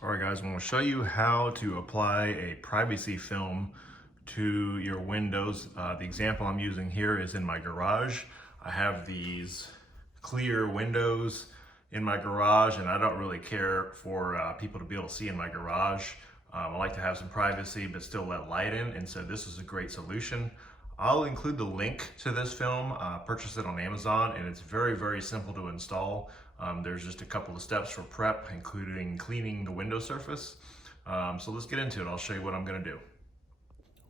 All right, guys, I'm going to show you how to apply a privacy film to your windows. The example I'm using here is in my garage. I have these clear windows in my garage, and I don't really care for people to be able to see in my garage. I like to have some privacy, but still let light in, and so this is a great solution. I'll include the link to this film. Purchase it on Amazon, and it's very, very simple to install. There's just a couple of steps for prep, including cleaning the window surface. So let's get into it. I'll show you what I'm gonna do.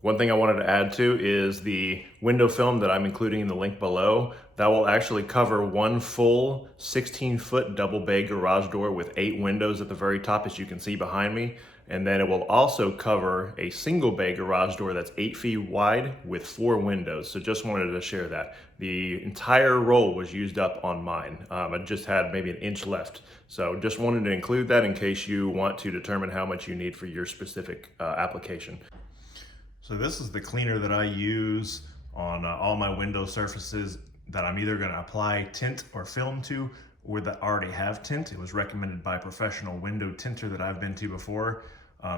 One thing I wanted to add to is the window film that I'm including in the link below. That will actually cover one full 16-foot double bay garage door with 8 windows at the very top, as you can see behind me. And then it will also cover a single bay garage door that's 8 feet wide with 4 windows. So just wanted to share that. The entire roll was used up on mine. I just had maybe an inch left. So just wanted to include that in case you want to determine how much you need for your specific application. So this is the cleaner that I use on all my window surfaces that I'm either going to apply tint or film to, or that already have tint. It was recommended by a professional window tinter that I've been to before.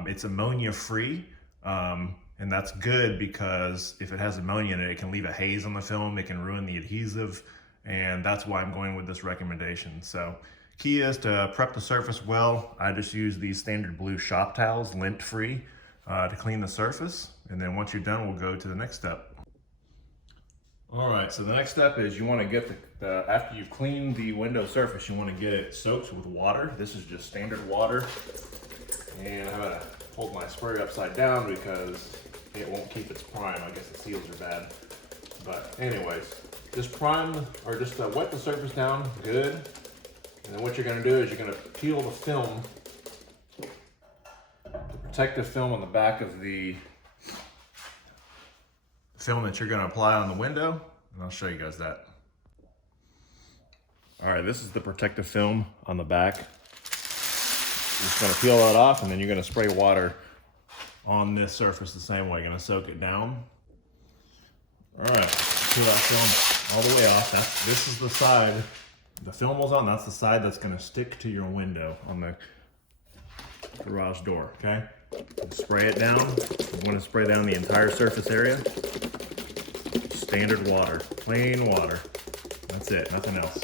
It's ammonia free, and that's good because if it has ammonia in it, it can leave a haze on the film, it can ruin the adhesive, and that's why I'm going with this recommendation. So key is to prep the surface well. I just use these standard blue shop towels, lint free, to clean the surface. And then once you're done, we'll go to the next step. All right, so the next step is you want to get after you've cleaned the window surface, you want to get it soaked with water. This is just standard water. And I'm gonna hold my sprayer upside down because it won't keep its prime. I guess the seals are bad. But anyways, just prime, or just wet the surface down good. And then what you're gonna do is you're gonna peel the film, the protective film on the back of the film that you're going to apply on the window, and I'll show you guys that. All right, this is the protective film on the back. You're just going to peel that off, and then you're going to spray water on this surface the same way. You're going to soak it down. All right, peel that film all the way off. This is the side the film was on. That's the side that's going to stick to your window on the garage door, okay? Spray it down. You want to spray down the entire surface area. Standard water, plain water. That's it, nothing else.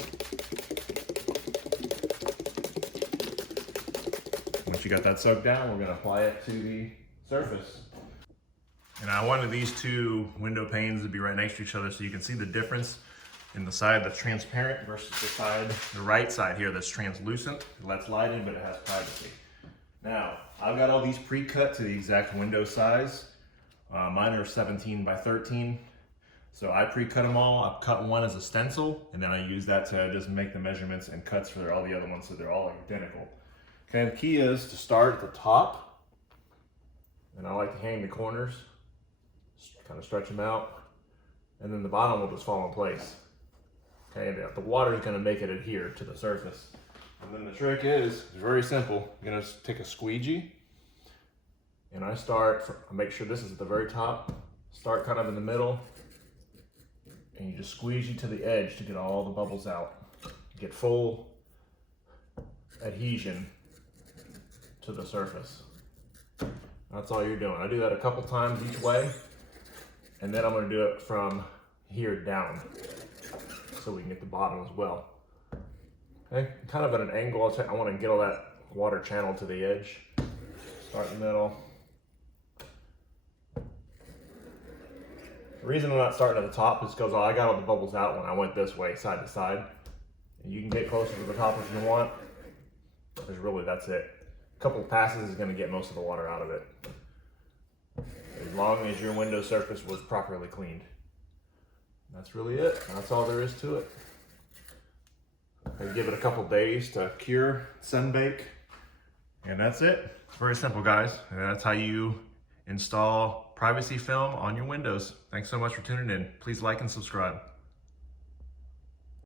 Once you got that soaked down, we're gonna apply it to the surface. And I wanted these two window panes to be right next to each other so you can see the difference in the side that's transparent versus the right side here that's translucent. It lets light in, but it has privacy. Now, I've got all these pre-cut to the exact window size. Mine are 17 by 13. So I pre-cut them all. I've cut one as a stencil, and then I use that to just make the measurements and cuts for all the other ones so they're all identical. Okay, the key is to start at the top, and I like to hang the corners, just kind of stretch them out, and then the bottom will just fall in place. Okay, and the water is going to make it adhere to the surface. And then the trick is very simple. You're going to take a squeegee, and I make sure this is at the very top, start kind of in the middle, and you just squeegee to the edge to get all the bubbles out. Get full adhesion to the surface. That's all you're doing. I do that a couple times each way, and then I'm going to do it from here down so we can get the bottom as well. Okay, kind of at an angle. I want to get all that water channeled to the edge. Start in the middle. The reason I'm not starting at the top is because I got all the bubbles out when I went this way, side to side. And you can get closer to the top if you want. Because really, that's it. A couple of passes is going to get most of the water out of it. As long as your window surface was properly cleaned. That's really it. That's all there is to it. I give it a couple days to cure, sun bake, and that's it. It's very simple, guys. And that's how you install privacy film on your windows. Thanks so much for tuning in. Please like and subscribe.